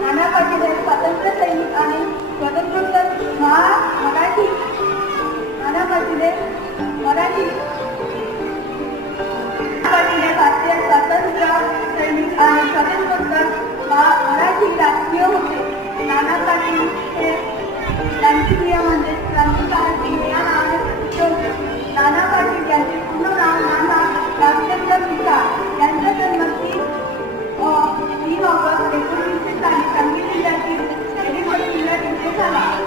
नाना पाटील हे स्वातंत्र्य सैनिक आणि स्वातंत्र्य मराठी नाना पाटील हे भारतीय स्वातंत्र्य सैनिक आणि स्वातंत्र्य मराठी राष्ट्रीय होते. नाना पाटील हे त्यांची क्रिया म्हणजे क्रांतिकारक या नावाने प्रसिद्ध होते. नाना पाटील यांचे पूर्ण नाव नाना रामचंद्र पिसाळ. यांचा जन्म 3 ऑगस्ट 1900 साली सांगली जिल्ह्यातील झाला.